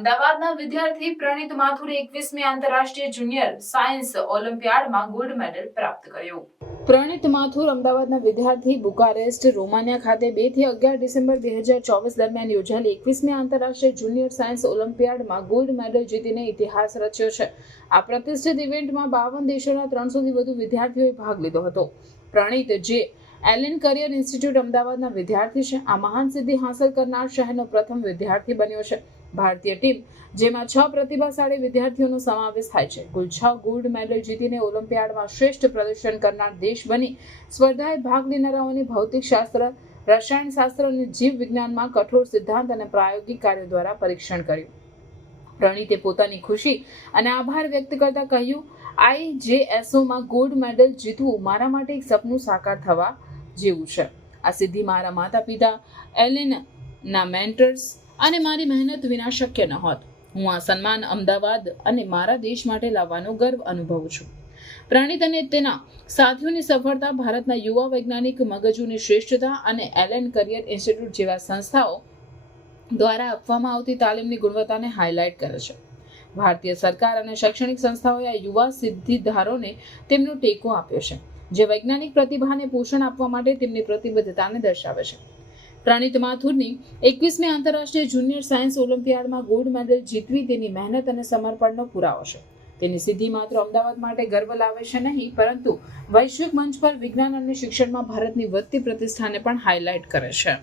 અમદાવાદના વિદ્યાર્થી પ્રણીત માથુરે 21મી આંતરરાષ્ટ્રીય જુનિયર સાયન્સ ઓલિમ્પિયાડમાં ગોલ્ડ મેડલ પ્રાપ્ત કર્યો. પ્રણીત માથુર અમદાવાદના વિદ્યાર્થી બુકારેસ્ટ, રોમાનિયા ખાતે 2 થી 11 ડિસેમ્બર 2024 દરમિયાન યોજાયેલી 21મી આંતરરાષ્ટ્રીય જુનિયર સાયન્સ ઓલિમ્પિયાડમાં ગોલ્ડ મેડલ જીતીને ઇતિહાસ રચ્યો છે. આ પ્રતિષ્ઠિત ઇવેન્ટમાં 52 દેશોના 300થી વધુ વિદ્યાર્થીઓએ ભાગ લીધો હતો. પ્રણીત, જે એલન કરિયર ઇન્સ્ટિટ્યૂટ અમદાવાદના વિદ્યાર્થી છે, આ મહાન સિદ્ધિ હાંસલ કરનાર શહેરનો પ્રથમ વિદ્યાર્થી બન્યો છે. ભારતીય ટીમ, જેમાં 6 પ્રતિભાશાળી વિદ્યાર્થીઓનો સમાવેશ થાય છે, કુલ 6 ગોલ્ડ મેડલ જીતીને ઓલિમ્પિયાડમાં શ્રેષ્ઠ પ્રદર્શન કરનાર દેશ બની સ્પર્ધાએ ભાગ લેનારાઓને ભૌતિકશાસ્ત્ર, રસાયણશાસ્ત્ર અને જીવ વિજ્ઞાનમાં કઠોર સિદ્ધાંત અને પ્રાયોગિક કાર્યો દ્વારા પરીક્ષણ કર્યું. પ્રણીતે પોતાની ખુશી અને આભાર વ્યક્ત કરતા કહ્યું, IJSOમાં ગોલ્ડ મેડલ જીતવું મારા માટે એક સપનું સાકાર થવા જેવું છે. આ સિદ્ધિ મારા માતા પિતા, એલેનના મેન્ટર્સ અને મારી મહેનત વિના શક્ય ન હોત. હું આ સન્માન અમદાવાદ અને મારા દેશ માટે લાવવાનો ગર્વ અનુભવું છું. પ્રણીત અને તેના સાથીઓની સફળતા ભારતના યુવા વૈજ્ઞાનિક મગજોની શ્રેષ્ઠતા અને એલન કરિયર ઇન્સ્ટિટ્યૂટ જેવા સંસ્થાઓ દ્વારા આપવામાં આવતી તાલીમની ગુણવત્તાને હાઇલાઇટ કરે છે. ભારતીય સરકાર અને શૈક્ષણિક સંસ્થાઓએ આ યુવા સિદ્ધિદારોને તેમનો ટેકો આપ્યો છે, જે વૈજ્ઞાનિક પ્રતિભાને પોષણ આપવા માટે તેમની પ્રતિબદ્ધતાને દર્શાવે છે. પ્રણીત માથુરની 21મી આંતરરાષ્ટ્રીય જુનિયર સાયન્સ ઓલિમ્પિયાડમાં ગોલ્ડ મેડલ જીતવી તેની મહેનત અને સમર્પણનો પુરાવો છે. તેની સિદ્ધિ માત્ર અમદાવાદ માટે ગર્વ લાવે છે નહીં, પરંતુ વૈશ્વિક મંચ પર વિજ્ઞાન અને શિક્ષણમાં ભારતની વધતી પ્રતિષ્ઠાને પણ હાઇલાઇટ કરે છે.